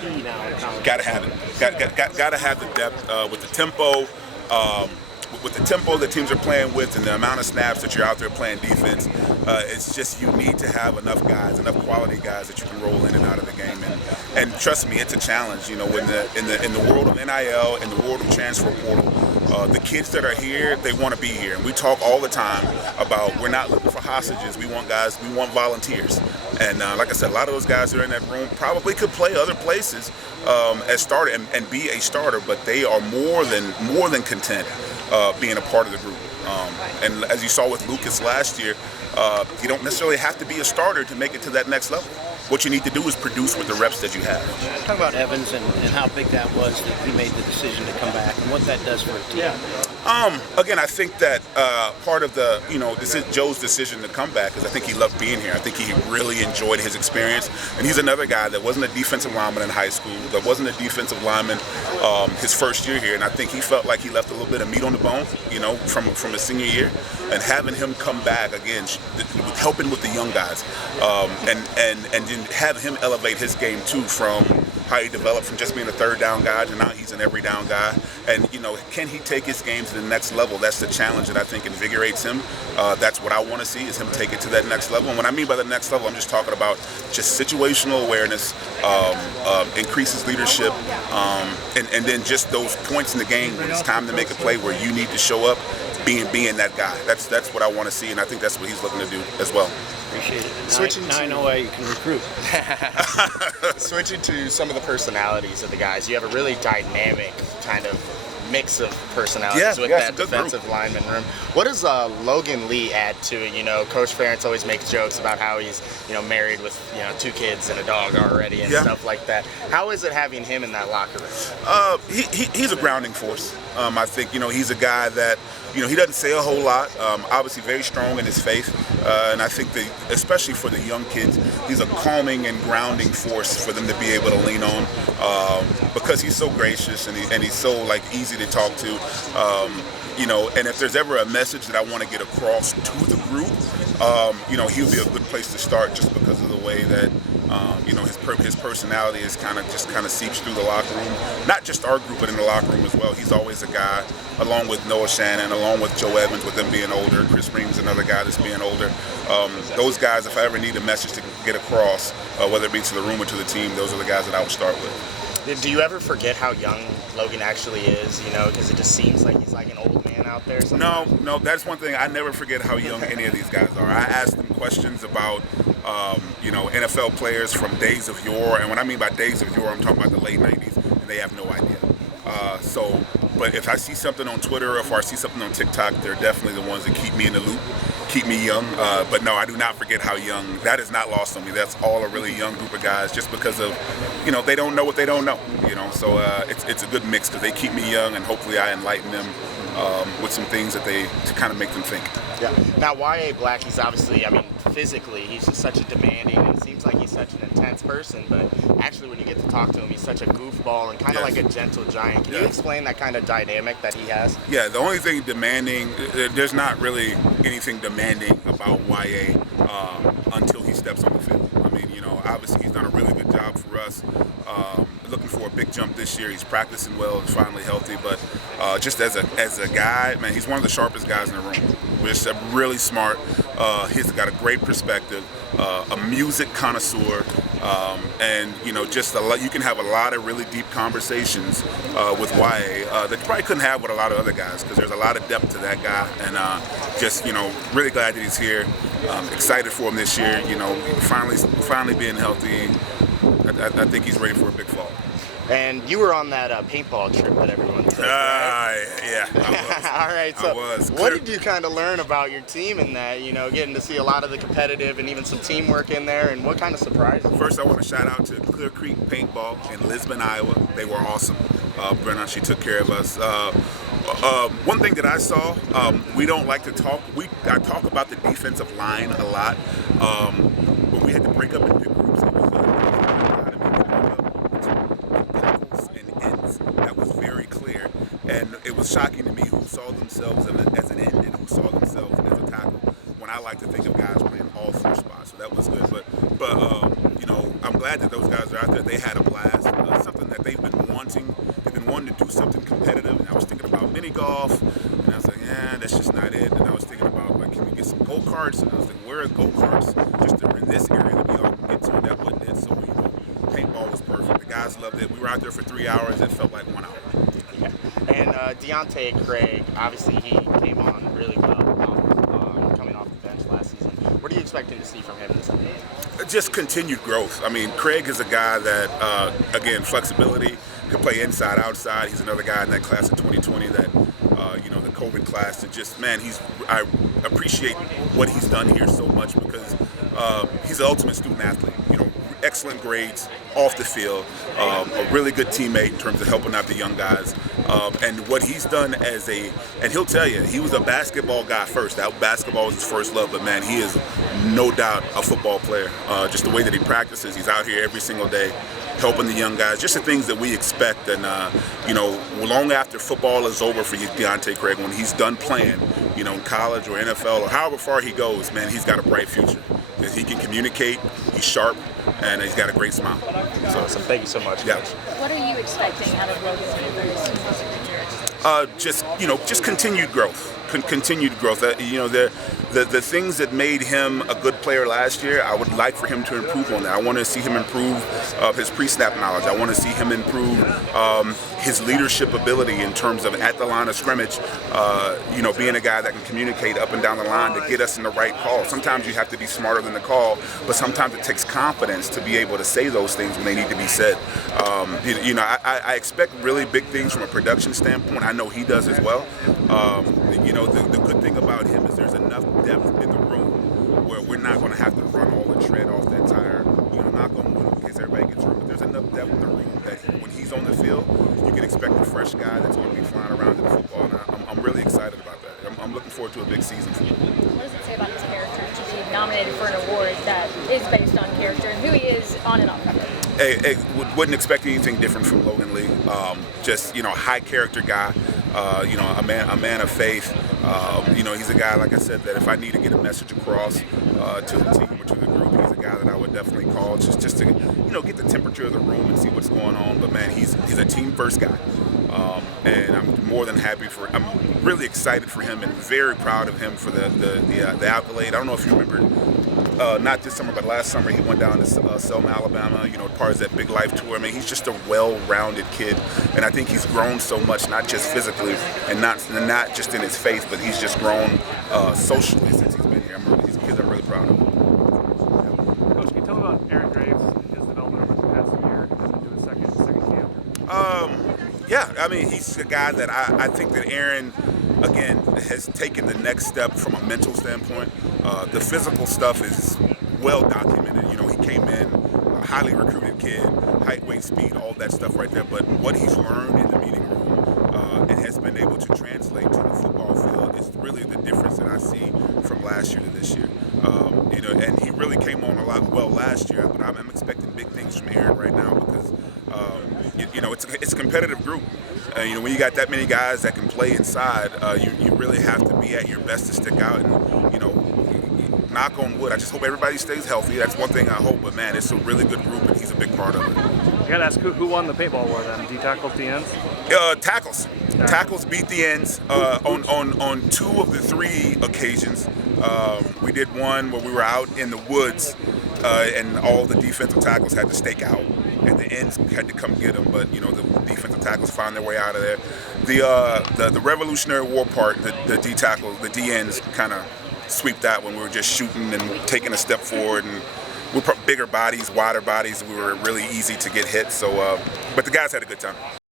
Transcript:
key now in college? Got to have it. Got to have the depth with the tempo. With the tempo that teams are playing with and the amount of snaps that you're out there playing defense, it's just you need to have enough guys, enough quality guys that you can roll in and out of the game. And trust me, it's a challenge. You know, in the world of NIL, in the world of transfer portal, the kids that are here, they want to be here. And we talk all the time about we're not looking for hostages. We want guys, we want volunteers. And like I said, a lot of those guys that are in that room probably could play other places as starter and be a starter, but they are more than content being a part of the group. And as you saw with Lucas last year, you don't necessarily have to be a starter to make it to that next level. What you need to do is produce with the reps that you have. Talk about Evans and how big that was that he made the decision to come back and what that does for a team. Again, I think that part of the, this is Joe's decision to come back is I think he loved being here. I think he really enjoyed his experience. And he's another guy that wasn't a defensive lineman in high school, that wasn't a defensive lineman his first year here. And I think he felt like he left a little bit of meat on the bone, from his senior year. And having him come back, again, helping with the young guys. And then have him elevate his game, too, from how he developed from just being a third down guy to now he's an every down guy. And, can he take his game to the next level? That's the challenge that I think invigorates him. That's what I want to see is him take it to that next level. And when I mean by the next level, I'm just talking about just situational awareness, increases leadership, and then just those points in the game when it's time to make a play where you need to show up, being that guy. That's what I want to see, and I think that's what he's looking to do as well. Appreciate it. Now I know why you can recruit. Switching to some of the personalities of the guys, you have a really dynamic kind of mix of personalities with that defensive lineman room. What does Logan Lee add to it? Coach Ferentz always makes jokes about how he's, married with, 2 kids and a dog already and stuff like that. How is it having him in that locker room? He's a grounding force. I think, he's a guy that, he doesn't say a whole lot. Obviously very strong in his faith. And I think that, especially for the young kids, he's a calming and grounding force for them to be able to lean on because he's so gracious and he's so, easy to talk to. And if there's ever a message that I want to get across to the group, he would be a good place to start just because of the way that, his personality is kind of seeps through the locker room. Not just our group, but in the locker room as well. He's always a guy, along with Noah Shannon, along with Joe Evans, with them being older. Chris Ream's another guy that's being older. Those guys, if I ever need a message to get across, whether it be to the room or to the team, those are the guys that I would start with. Do you ever forget how young Logan actually is, because it just seems like he's like an old man out there? No, that's one thing. I never forget how young any of these guys are. I ask them questions about, NFL players from days of yore. And when I mean by days of yore, I'm talking about the late 90s, and they have no idea. But if I see something on Twitter or if I see something on TikTok, they're definitely the ones that keep me in the loop, keep me young. But no, I do not forget how young. That is not lost on me. That's all a really young group of guys just because of, they don't know what they don't know, So it's a good mix because they keep me young and hopefully I enlighten them with some things to kind of make them think. Yeah. Now, Y.A. Black, he's obviously, physically, he's just such a demanding, and it seems like he's such an intense person, but actually when you get to talk to him, he's such a goofball and kind of like a gentle giant. Can you explain that kind of dynamic that he has? Yeah, the only thing demanding, there's not really anything demanding about Y.A. Until he steps on the field. Obviously he's done a really good job for us. Looking for a big jump this year. He's practicing well. He's finally healthy. But just as a guy, man, he's one of the sharpest guys in the room. We're just really smart. He's got a great perspective. A music connoisseur. And just you can have a lot of really deep conversations with YA that you probably couldn't have with a lot of other guys because there's a lot of depth to that guy. And just really glad that he's here. Excited for him this year. Finally being healthy. I think he's ready for a big fall. And you were on that paintball trip that everyone took, right? Yeah, I was. All right, so what did you kind of learn about your team in that, getting to see a lot of the competitive and even some teamwork in there, and what kind of surprised you? First, I want to shout out to Clear Creek Paintball in Lisbon, Iowa. They were awesome. Brenna, she took care of us. One thing that I saw, we don't like to talk. I talk about the defensive line a lot, but we had to break up into groups. It was tackles and ends. That was very clear, and it was shocking to me who saw themselves as an end and who saw themselves as a tackle. When I like to think of guys playing all 4 spots, so that was good. But I'm glad that those guys are out there. They had a blast. something competitive, and I was thinking about mini golf, and I was like, yeah, that's just not it. And I was thinking about, like, can we get some go-karts? And I was like, where are go-karts? Just in this area that we all can get to, and that wasn't it. So, paintball was perfect. The guys loved it. We were out there for 3 hours. It felt like 1 hour. Yeah. And Deontay Craig, obviously he came on really well coming off the bench last season. What are you expecting to see from him this season? Just continued growth. I mean, Craig is a guy that, again, flexibility, could play inside, outside. He's another guy in that class of 2020 that, the COVID class, that just, man, I appreciate what he's done here so much because he's the ultimate student athlete. Excellent grades off the field, a really good teammate in terms of helping out the young guys. And what he's done and he'll tell you, he was a basketball guy first. That basketball was his first love, but man, he is no doubt a football player. Just the way that he practices, he's out here every single day helping the young guys, just the things that we expect. And, long after football is over for Deontay Craig, when he's done playing, in college or NFL or however far he goes, man, he's got a bright future. He can communicate, he's sharp, and he's got a great smile. So awesome. Thank you so much. Yeah. What are you expecting out of Logan Lee? Just continued growth. Continued growth. The things that made him a good player last year, I would like for him to improve on that. I want to see him improve his pre-snap knowledge. I want to see him improve his leadership ability in terms of at the line of scrimmage, being a guy that can communicate up and down the line to get us in the right call. Sometimes you have to be smarter than the call, but sometimes it takes confidence to be able to say those things when they need to be said. I expect really big things from a production standpoint. I know he does as well. The good thing about him is there's enough depth in the room where we're not going to have to run all the tread off that tire, knock on wood in case everybody gets hurt. But there's enough depth in the room that when he's on the field, you can expect a fresh guy that's going to be flying around in the football. And I'm really excited about that. I'm looking forward to a big season for him. What does it say about his character to be nominated for an award that is based on character and who he is on and off cover? Wouldn't expect anything different from Logan Lee. High character guy. A man of faith. He's a guy, like I said, that if I need to get a message across to the team or to the group, he's a guy that I would definitely call just to get the temperature of the room and see what's going on. But man, he's a team first guy, and I'm more than happy I'm really excited for him and very proud of him for the accolade. I don't know if you remember. Not this summer, but last summer, he went down to Selma, Alabama, part of that Big Life tour. I mean, he's just a well-rounded kid, and I think he's grown so much, not just physically and not just in his faith, but he's just grown socially since he's been here. These kids are really proud of him. Coach, can you tell me about Aaron Graves and his development over the past year into his second camp? He's a guy that I think that Aaron, again, has taken the next step from a mental standpoint. The physical stuff is well documented. He came in, a highly recruited kid, height, weight, speed, all that stuff right there. But what he's learned in the meeting room and has been able to translate to the football field is really the difference that I see from last year to this year. And he really came on a lot well last year, but I'm expecting big things from Aaron right now because, it's a competitive group. When you got that many guys that can play inside, you really have to be at your best to stick out. And, knock on wood, I just hope everybody stays healthy. That's one thing I hope. But, man, it's a really good group, and he's a big part of it. I got to ask, who won the paintball war then? D tackles, the ends? Tackles. Tackles beat the ends on 2 of the 3 occasions. We did one where we were out in the woods, and all the defensive tackles had to stake out. And the ends had to come get them, but the defensive tackles found their way out of there. The Revolutionary War part, the D tackles, the D ends kind of sweep that when we were just shooting and taking a step forward, and we're bigger bodies, wider bodies. We were really easy to get hit. So, but the guys had a good time.